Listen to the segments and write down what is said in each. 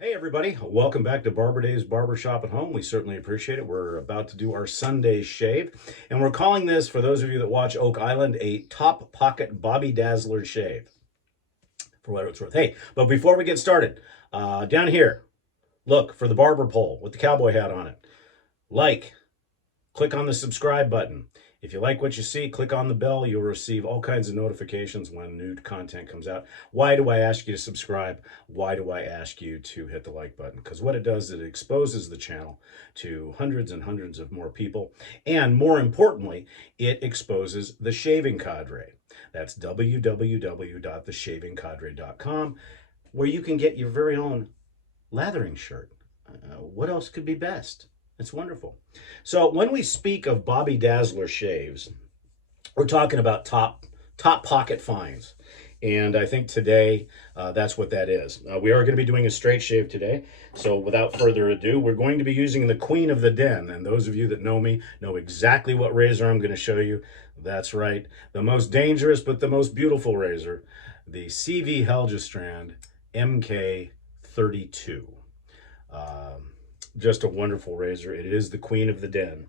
Hey everybody, welcome back to Barber Dave's Barbershop at Home. We certainly appreciate it. We're about to do our Sunday shave, and we're calling this, for those of you that watch Oak Island, a top pocket Bobby Dazzler shave, for what it's worth. Hey, but before we get started, down here, look for the barber pole with the cowboy hat on it. Like, click on the subscribe button. If you like what you see, click on the bell. You'll receive all kinds of notifications when new content comes out. Why do I ask you to subscribe? Why do I ask you to hit the like button? Because what it does is it exposes the channel to hundreds and hundreds of more people. And more importantly, it exposes the shaving cadre. That's www.theshavingcadre.com, where you can get your very own lathering shirt. What else could be best? It's wonderful. So when we speak of Bobby Dazzler shaves, we're talking about top pocket finds. And I think today that's what that is. We are going to be doing a straight shave today. So without further ado, we're going to be using the Queen of the Den. And those of you that know me know exactly what razor I'm going to show you. That's right. The most dangerous but the most beautiful razor. The CV Heljestrand MK32. Just a wonderful razor. It is the Queen of the Den.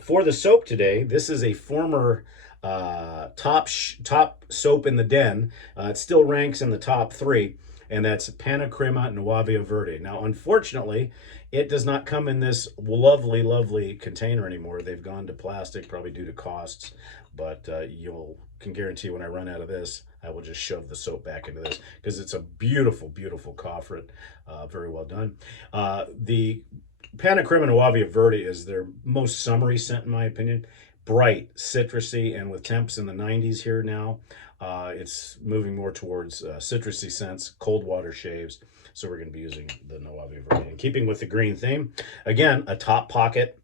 For the soap today, this is a former top soap in the den. It still ranks in the top 3, and that's PannaCrema Nuova Verde. Now, unfortunately, it does not come in this lovely, lovely container anymore. They've gone to plastic, probably due to costs, but you can guarantee when I run out of this, I will just shove the soap back into this because it's a beautiful, beautiful coffret. Very well done. The PannaCrema Nuova Verde is their most summery scent, in my opinion. Bright, citrusy, and with temps in the 90s here now, it's moving more towards citrusy scents, cold water shaves. So we're going to be using the Nuova Verde. And keeping with the green theme, again, a top pocket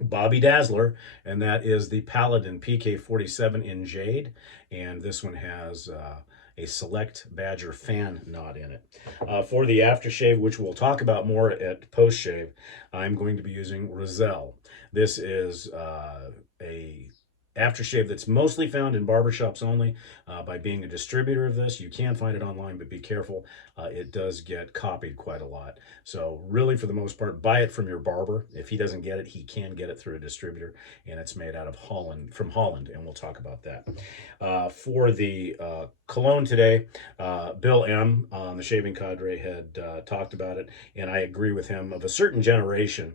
Bobby Dazzler, and that is the Paladin PK47 in Jade. And this one has a Select Badger fan knot in it. For the aftershave, which we'll talk about more at post-shave, I'm going to be using Roselle. This is a aftershave that's mostly found in barbershops only. By being a distributor of this, you can find it online, but be careful. It does get copied quite a lot. So really, for the most part, buy it from your barber. If he doesn't get it, he can get it through a distributor, and it's made out of Holland, from Holland, and we'll talk about that. For the cologne today, Bill M. on the Shaving Cadre had talked about it, and I agree with him. Of a certain generation,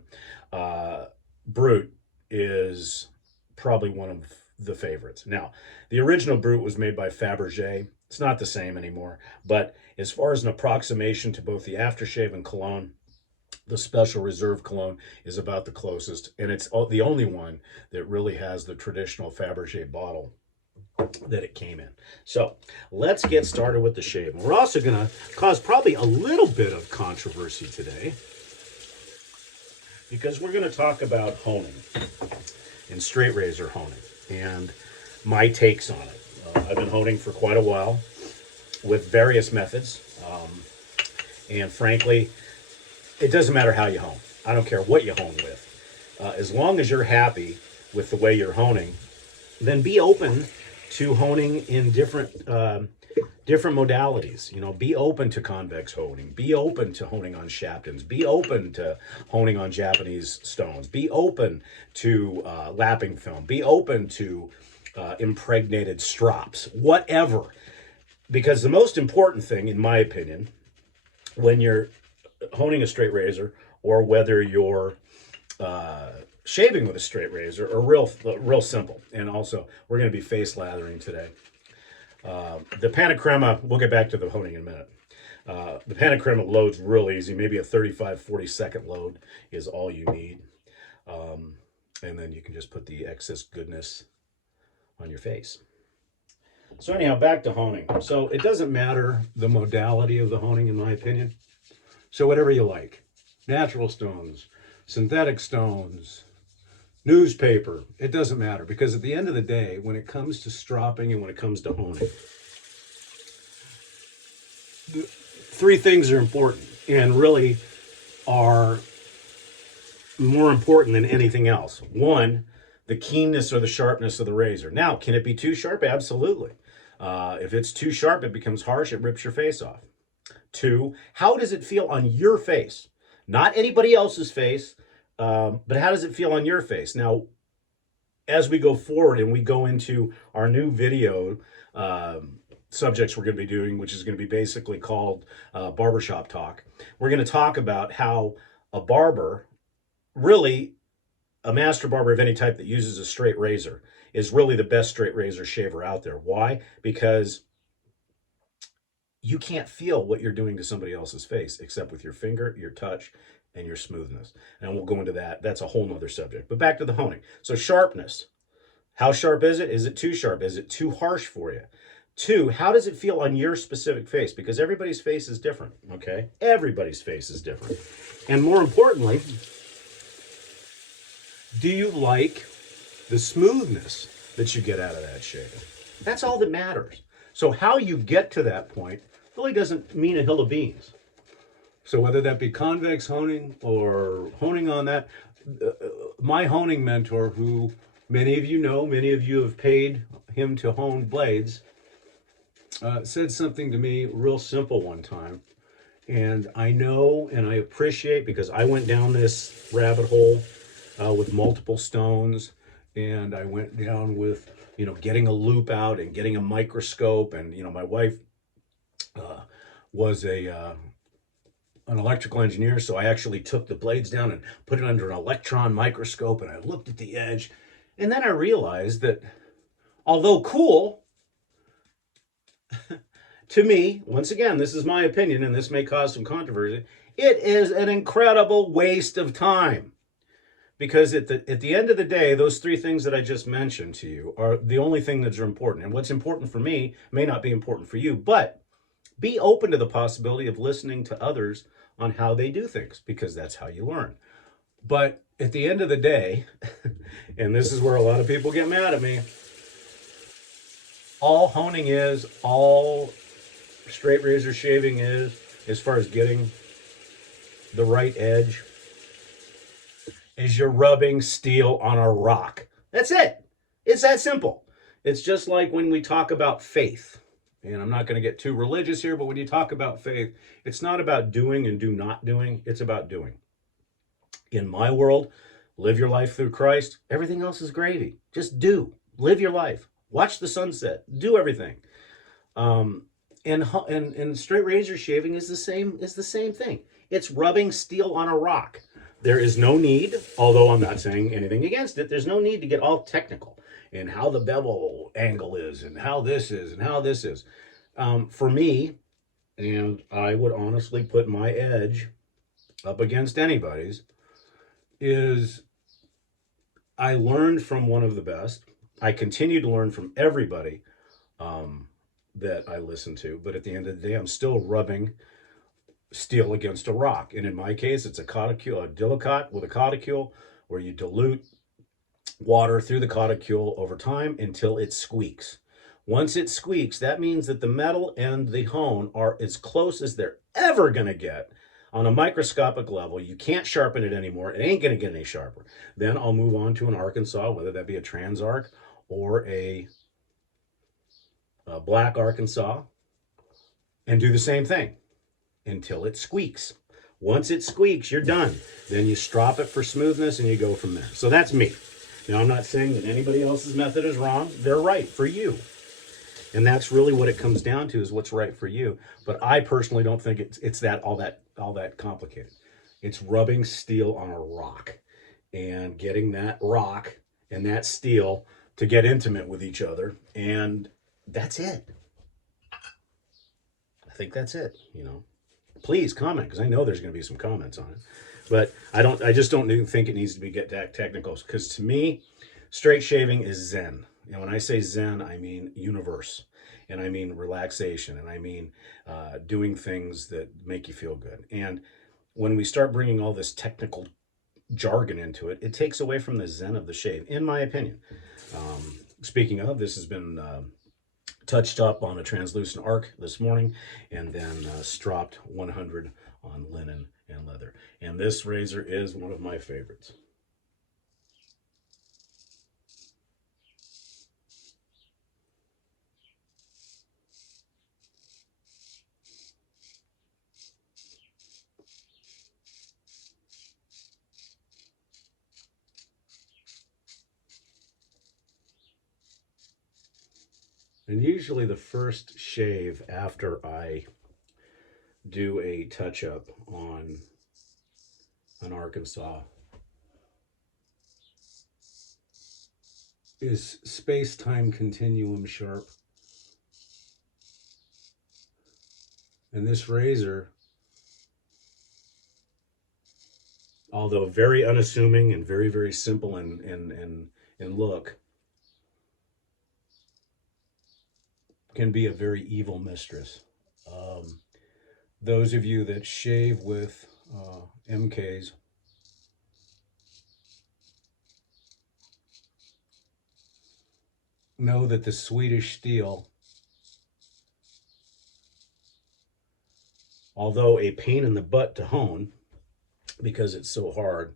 Brut is probably one of the favorites. Now, the original Brut was made by Fabergé. It's not the same anymore, but as far as an approximation to both the aftershave and cologne, the Special Reserve cologne is about the closest, and it's the only one that really has the traditional Fabergé bottle that it came in. So let's get started with the shave. We're also going to cause probably a little bit of controversy today because we're going to talk about honing and straight razor honing and my takes on it. I've been honing for quite a while with various methods, and frankly, it doesn't matter how you hone. I don't care what you hone with. As long as you're happy with the way you're honing, then be open to honing in different modalities. You know, be open to convex honing. Be open to honing on Shaptons. Be open to honing on Japanese stones. Be open to lapping film. Be open to impregnated strops. Whatever. Because the most important thing, in my opinion, when you're honing a straight razor, or whether you're shaving with a straight razor, are real simple. And also, we're going to be face lathering today. The PannaCrema, we'll get back to the honing in a minute. The PannaCrema loads real easy. Maybe a 35-40 second load is all you need. And then you can just put the excess goodness on your face. So anyhow, back to honing. So it doesn't matter the modality of the honing, in my opinion. So whatever you like. Natural stones, synthetic stones, newspaper, it doesn't matter, because at the end of the day, when it comes to stropping and when it comes to honing, three things are important and really are more important than anything else. One, the keenness or the sharpness of the razor. Now, can it be too sharp? Absolutely. If it's too sharp, it becomes harsh, it rips your face off. 2, how does it feel on your face? Not anybody else's face, but how does it feel on your face? Now, as we go forward and we go into our new video subjects we're going to be doing, which is going to be basically called barbershop talk, we're going to talk about how a barber, really a master barber of any type that uses a straight razor, is really the best straight razor shaver out there. Why? Because you can't feel what you're doing to somebody else's face except with your finger, your touch, and your smoothness. And we'll go into that. That's a whole nother subject. But back to the honing. So sharpness. How sharp is it? Is it too sharp? Is it too harsh for you? 2, how does it feel on your specific face? Because everybody's face is different, okay? Everybody's face is different. And more importantly, do you like the smoothness that you get out of that shaving? That's all that matters. So how you get to that point really doesn't mean a hill of beans. So whether that be convex honing or honing on that, my honing mentor, who many of you know, many of you have paid him to hone blades, said something to me real simple one time. And I know and I appreciate, because I went down this rabbit hole with multiple stones, and I went down with, getting a loop out and getting a microscope. And, my wife was an electrical engineer, so I actually took the blades down and put it under an electron microscope, and I looked at the edge. And then I realized that, although cool, to me, once again, this is my opinion, and this may cause some controversy, it is an incredible waste of time. Because at the end of the day, those 3 things that I just mentioned to you are the only thing that are important. And what's important for me may not be important for you, but be open to the possibility of listening to others on how they do things, because that's how you learn. But at the end of the day, and this is where a lot of people get mad at me, all honing is, all straight razor shaving is, as far as getting the right edge, is you're rubbing steel on a rock. That's it. It's that simple. It's just like when we talk about faith. And I'm not going to get too religious here, but when you talk about faith, it's not about doing and do not doing. It's about doing. In my world, live your life through Christ. Everything else is gravy. Just do. Live your life. Watch the sunset. Do everything. And straight razor shaving is the same thing. It's rubbing steel on a rock. There is no need, although I'm not saying anything against it, there's no need to get all technical in how the bevel angle is and how this is and how this is. For me, and I would honestly put my edge up against anybody's, is I learned from one of the best. I continue to learn from everybody that I listen to, but at the end of the day, I'm still rubbing steel against a rock. And in my case, it's a cauticule, a dilicot with a cauticule, where you dilute water through the cauticule over time until it squeaks. Once it squeaks, that means that the metal and the hone are as close as they're ever going to get on a microscopic level. You can't sharpen it anymore. It ain't going to get any sharper. Then I'll move on to an Arkansas, whether that be a Transarc or a black Arkansas, and do the same thing until it squeaks. Once it squeaks, you're done. Then you strop it for smoothness and you go from there. So that's me. Now, I'm not saying that anybody else's method is wrong. They're right for you. And that's really what it comes down to, is what's right for you. But I personally don't think it's all that complicated. It's rubbing steel on a rock and getting that rock and that steel to get intimate with each other. And that's it. I think that's it, Please comment, because I know there's going to be some comments on it. But I just don't think it needs to be get that technical, because to me, straight shaving is Zen. And when I say Zen, I mean universe, and I mean relaxation, and I mean doing things that make you feel good. And when we start bringing all this technical jargon into it, it takes away from the Zen of the shave, in my opinion. Speaking of, this has been touched up on a translucent arc this morning, and then stropped 100 on linen and leather. And this razor is one of my favorites. And usually the first shave after I do a touch-up on an Arkansas is space-time continuum sharp. And this razor, although very unassuming and very, very simple in look, can be a very evil mistress. Those of you that shave with MKs know that the Swedish steel, although a pain in the butt to hone because it's so hard,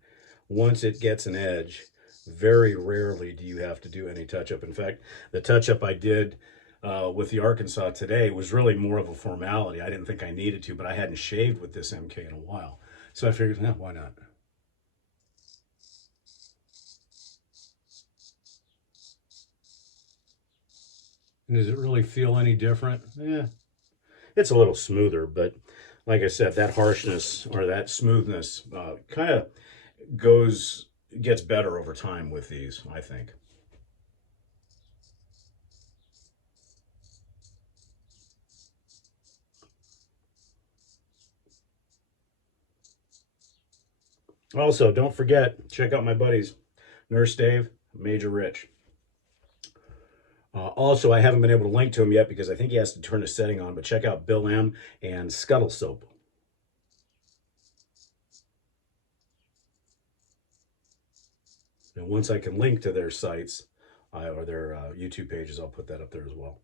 once it gets an edge, very rarely do you have to do any touch-up. In fact, the touch-up I did with the Arkansas today was really more of a formality. I didn't think I needed to, but I hadn't shaved with this MK in a while. So I figured, why not? And does it really feel any different? Yeah, it's a little smoother, but like I said, that harshness or that smoothness kind of gets better over time with these, I think. Also, don't forget, check out my buddies, Nurse Dave, Major Rich. Also, I haven't been able to link to him yet because I think he has to turn a setting on, but check out Bill M. and Scuttle Soap. And once I can link to their sites or their YouTube pages, I'll put that up there as well.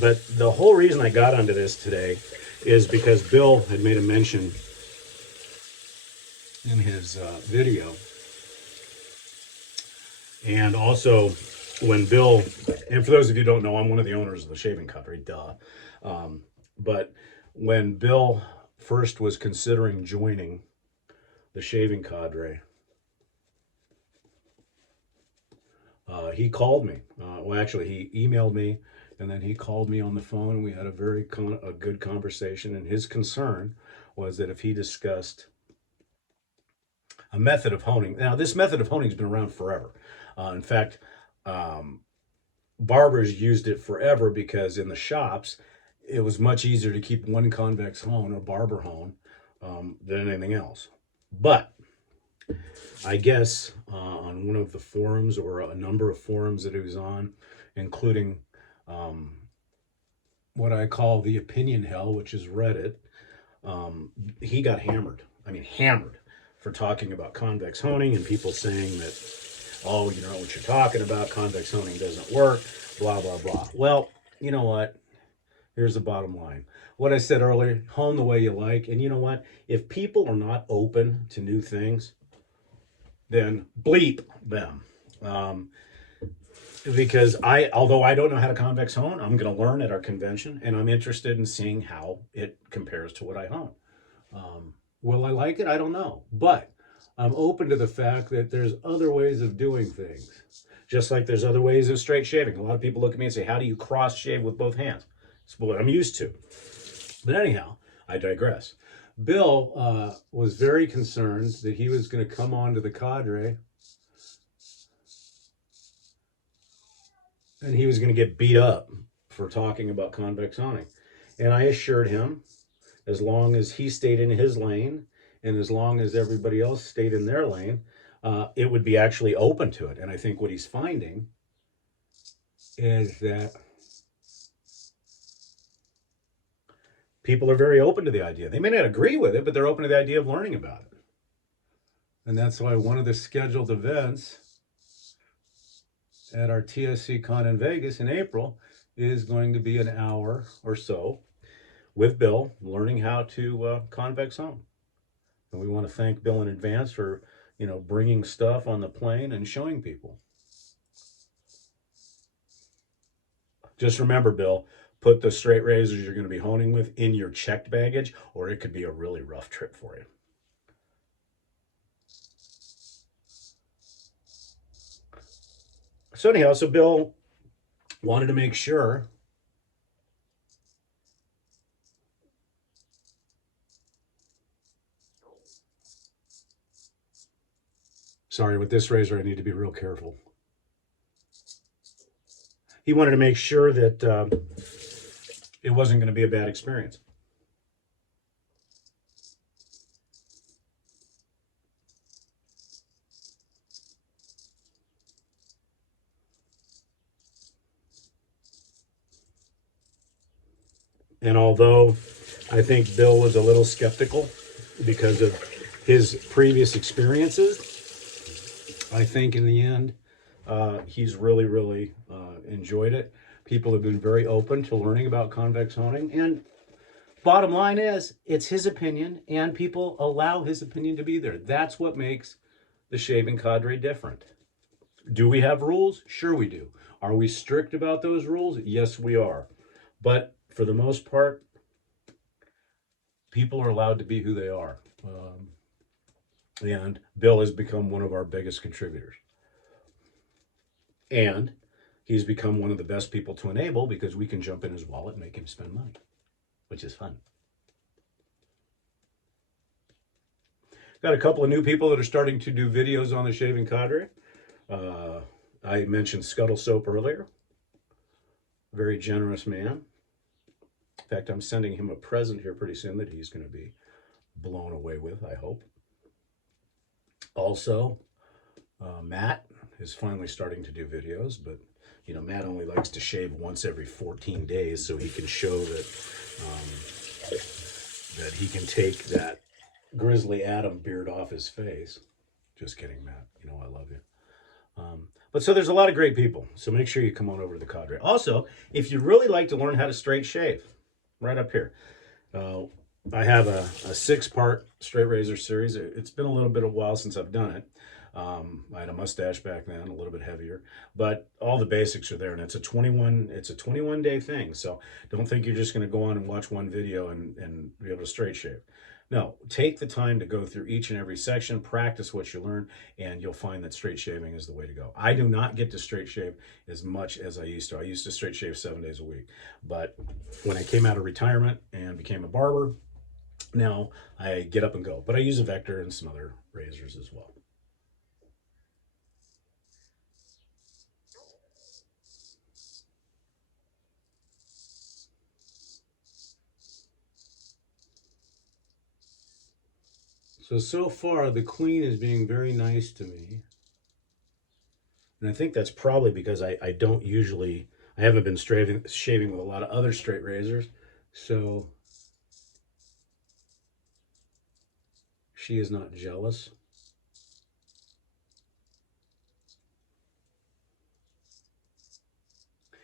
But the whole reason I got onto this today is because Bill had made a mention in his video. And also when Bill, and for those of you who don't know, I'm one of the owners of the Shaving Cadre, duh. But when Bill first was considering joining the Shaving Cadre, he called me. Well, actually, he emailed me, and then he called me on the phone. We had a good conversation, and his concern was that if he discussed a method of honing. Now, this method of honing has been around forever. In fact, barbers used it forever because in the shops, it was much easier to keep one convex hone or barber hone than anything else. But I guess on one of the forums or a number of forums that he was on, including what I call the opinion hell, which is Reddit, he got hammered. I mean, hammered for talking about convex honing and people saying that, oh, you know what you're talking about, convex honing doesn't work, blah, blah, blah. Well, you know what? Here's the bottom line. What I said earlier, hone the way you like. And you know what? If people are not open to new things, then bleep them. Because although I don't know how to convex hone, I'm going to learn at our convention, and I'm interested in seeing how it compares to what I hone. Will I like it? I don't know. But I'm open to the fact that there's other ways of doing things. Just like there's other ways of straight shaving. A lot of people look at me and say, how do you cross shave with both hands? It's what I'm used to. But anyhow, I digress. Bill was very concerned that he was going to come on to the cadre and he was going to get beat up for talking about convex honing. And I assured him, as long as he stayed in his lane and as long as everybody else stayed in their lane, it would be actually open to it. And I think what he's finding is that people are very open to the idea. They may not agree with it, but they're open to the idea of learning about it. And that's why one of the scheduled events at our TSC Con in Vegas in April is going to be an hour or so with Bill learning how to convex hone. And we want to thank Bill in advance for, bringing stuff on the plane and showing people. Just remember, Bill, put the straight razors you're going to be honing with in your checked baggage, or it could be a really rough trip for you. So anyhow, so Bill wanted to make sure. Sorry, with this razor, I need to be real careful. He wanted to make sure that it wasn't going to be a bad experience. And although I think Bill was a little skeptical because of his previous experiences, I think in the end, he's really, really enjoyed it. People have been very open to learning about convex honing. And bottom line is, it's his opinion, and people allow his opinion to be there. That's what makes the shaving cadre different. Do we have rules? Sure we do. Are we strict about those rules? Yes, we are. But for the most part, people are allowed to be who they are. And Bill has become one of our biggest contributors. And he's become one of the best people to enable because we can jump in his wallet and make him spend money, which is fun. Got a couple of new people that are starting to do videos on the shaving cadre. I mentioned Scuttle Soap earlier. Very generous man. In fact, I'm sending him a present here pretty soon that he's going to be blown away with, I hope. Also, Matt is finally starting to do videos, but you know, Matt only likes to shave once every 14 days so he can show that that he can take that Grizzly Adam beard off his face. Just kidding, Matt. You know I love you. But so there's a lot of great people. So make sure you come on over to the cadre. Also, if you'd really like to learn how to straight shave, right up here. I have a 6-part straight razor series. It's been a little bit of a while since I've done it. I had a mustache back then, a little bit heavier, but all the basics are there, and it's a 21 day thing. So don't think you're just going to go on and watch one video and be able to straight shave. No, take the time to go through each and every section, practice what you learn, and you'll find that straight shaving is the way to go. I do not get to straight shave as much as I used to. I used to straight shave 7 days a week. But when I came out of retirement and became a barber, now I get up and go. But I use a Vector and some other razors as well. So far, the queen is being very nice to me. And I think that's probably because I don't usually, I haven't been shaving with a lot of other straight razors. So she is not jealous.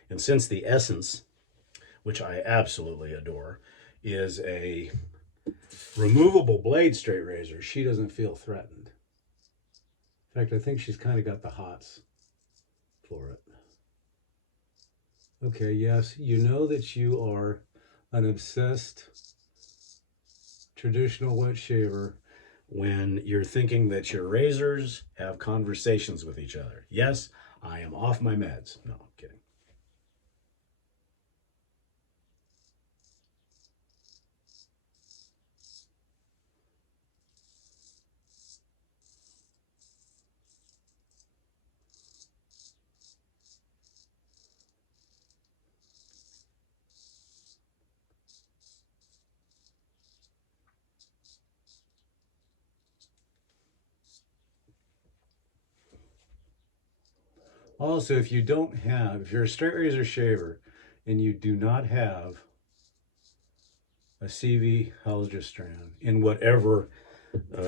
And since the Essence, which I absolutely adore, is a removable blade straight razor, she doesn't feel threatened. In fact, I think she's kind of got the hots for it. Okay, yes, you know that you are an obsessed traditional wet shaver when you're thinking that your razors have conversations with each other. Yes, I am off my meds. No, I'm kidding. Also, if you're a straight razor shaver and you do not have a CV Heljestrand in whatever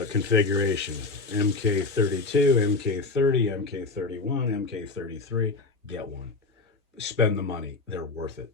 configuration, MK32, MK30, MK31, MK33, get one. Spend the money. They're worth it.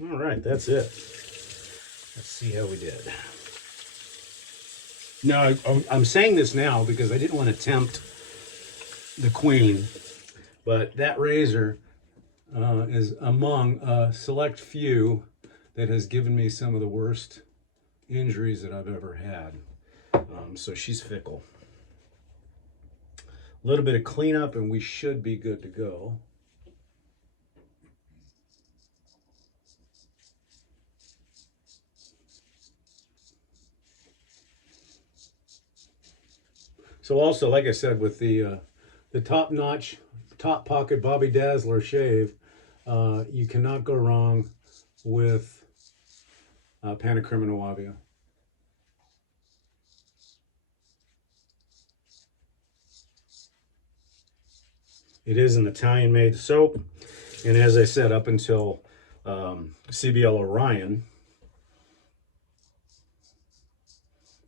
All right, that's it. Let's see how we did. Now, I'm saying this now because I didn't want to tempt the queen, but that razor is among a select few that has given me some of the worst injuries that I've ever had. So she's fickle. A little bit of cleanup and we should be good to go. So also, like I said, with the top-notch, top-pocket Bobby Dazzler shave, you cannot go wrong with PannaCrema Nuavia. It is an Italian-made soap, and as I said, up until CBL Orion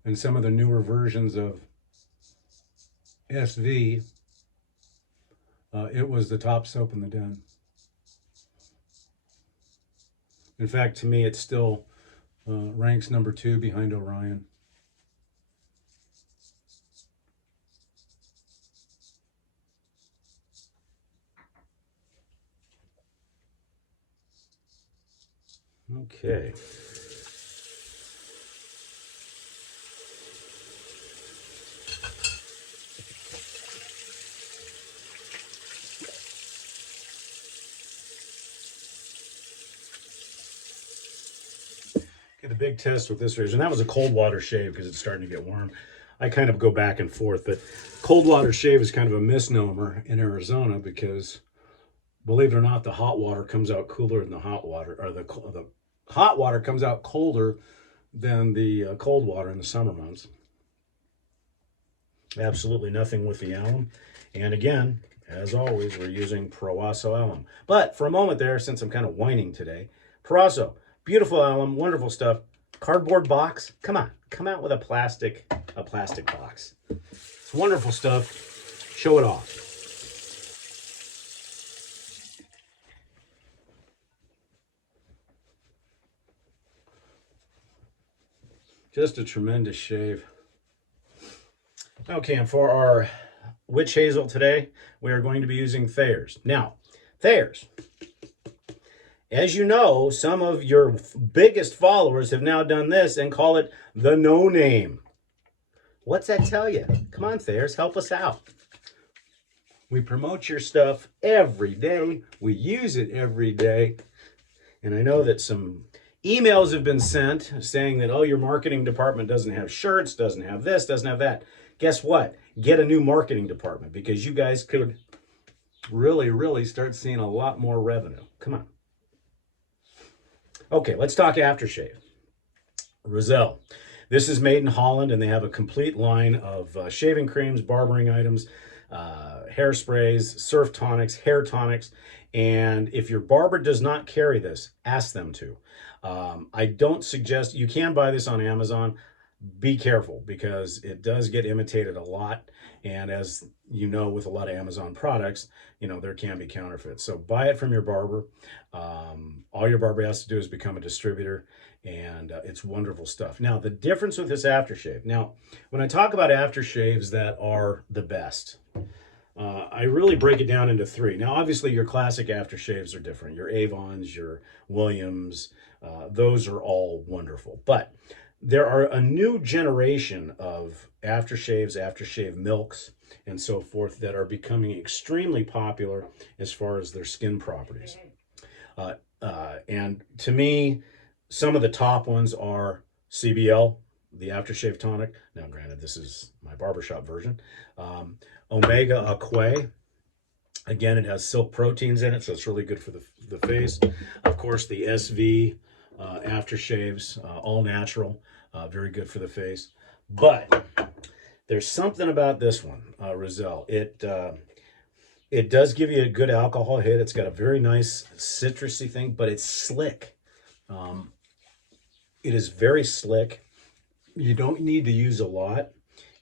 and some of the newer versions of SV, it was the top soap in the den. In fact, to me, it still ranks number 2 behind Orion. Okay. The big test with this razor, and that was a cold water shave because it's starting to get warm. I kind of go back and forth, but cold water shave is kind of a misnomer in Arizona because, believe it or not, the hot water comes out cooler than the hot water, or the hot water comes out colder than the cold water in the summer months. Absolutely nothing with the alum. And again, as always, we're using Proasso alum. But for a moment there, since I'm kind of whining today, Proasso, beautiful alum, wonderful stuff. Cardboard box, come on, come out with a plastic box. It's wonderful stuff. Show it off. Just a tremendous shave. Okay, and for our witch hazel today, we are going to be using Thayer's. Now, Thayer's, as you know, some of your biggest followers have now done this and call it the no name. What's that tell you? Come on, Thayer's, help us out. We promote your stuff every day. We use it every day. And I know that some emails have been sent saying that, oh, your marketing department doesn't have shirts, doesn't have this, doesn't have that. Guess what? Get a new marketing department because you guys could really start seeing a lot more revenue. Come on. Okay, let's talk aftershave. Roselle. This is made in Holland, and they have a complete line of shaving creams, barbering items, hairsprays, surf tonics, hair tonics. And if your barber does not carry this, ask them to. I don't suggest, you can buy this on Amazon. Be careful because it does get imitated a lot. And as you know, with a lot of Amazon products, you know, there can be counterfeits. So buy it from your barber. All your barber has to do is become a distributor, and it's wonderful stuff. Now, the difference with this aftershave. Now, when I talk about aftershaves that are the best, I really break it down into 3. Now, obviously, your classic aftershaves are different. Your Avons, your Williams, those are all wonderful. But there are a new generation of aftershaves, aftershave milks, and so forth that are becoming extremely popular as far as their skin properties. And to me, some of the top ones are CBL, the aftershave tonic. Now, granted, this is my barbershop version. Omega Aquae. Again, it has silk proteins in it, so it's really good for the face. Of course, the SV aftershaves, all natural, very good for the face. But there's something about this one, Roselle. It does give you a good alcohol hit. It's got a very nice citrusy thing, but it's slick. It is very slick. You don't need to use a lot,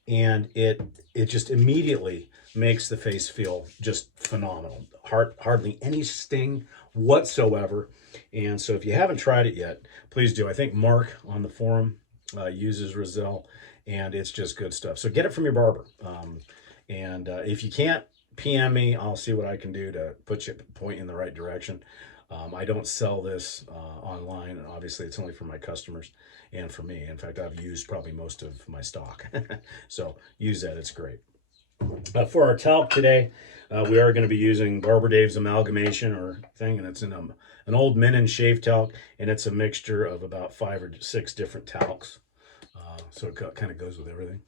and it just immediately makes the face feel just phenomenal. Hardly any sting whatsoever. And so if you haven't tried it yet, please do. I think Mark on the forum uses Roselle, and it's just good stuff. So get it from your barber. If you can't PM me, I'll see what I can do to point you in the right direction. I don't sell this online. Obviously, it's only for my customers and for me. In fact, I've used probably most of my stock. So use that. It's great. For our talc today, we are going to be using Barber Dave's amalgamation or thing, and it's in an old Menon shave talc, and it's a mixture of about 5 or 6 different talcs. So it kind of goes with everything.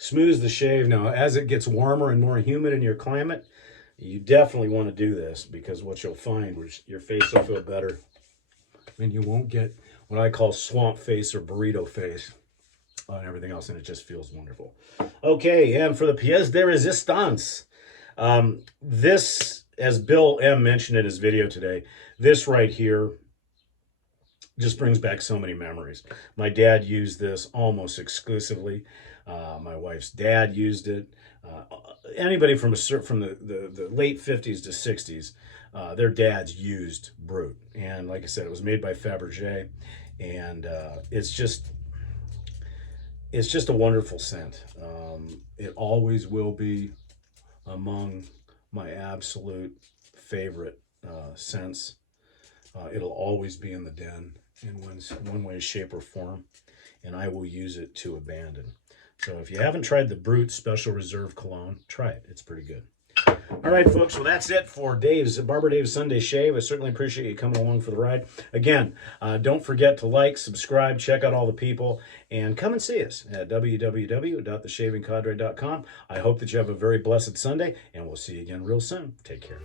Smooths the shave. Now, as it gets warmer and more humid in your climate, you definitely want to do this, because what you'll find is your face will feel better, and you won't get what I call swamp face or burrito face and everything else, and it just feels wonderful. Okay, and for the pièce de résistance, this, as Bill M. mentioned in his video today, this right here just brings back so many memories. My dad used this almost exclusively. My wife's dad used it. Anybody from the late 50s to 60s, their dads used Brut. And like I said, it was made by Fabergé, and it's just a wonderful scent. It always will be among my absolute favorite scents. It'll always be in the den in one way, shape, or form, and I will use it to abandon. So if you haven't tried the Brut Special Reserve Cologne, try it. It's pretty good. All right, folks. Well, that's it for Barber Dave's Sunday Shave. I certainly appreciate you coming along for the ride. Again, don't forget to like, subscribe, check out all the people, and come and see us at www.theshavingcadre.com. I hope that you have a very blessed Sunday, and we'll see you again real soon. Take care.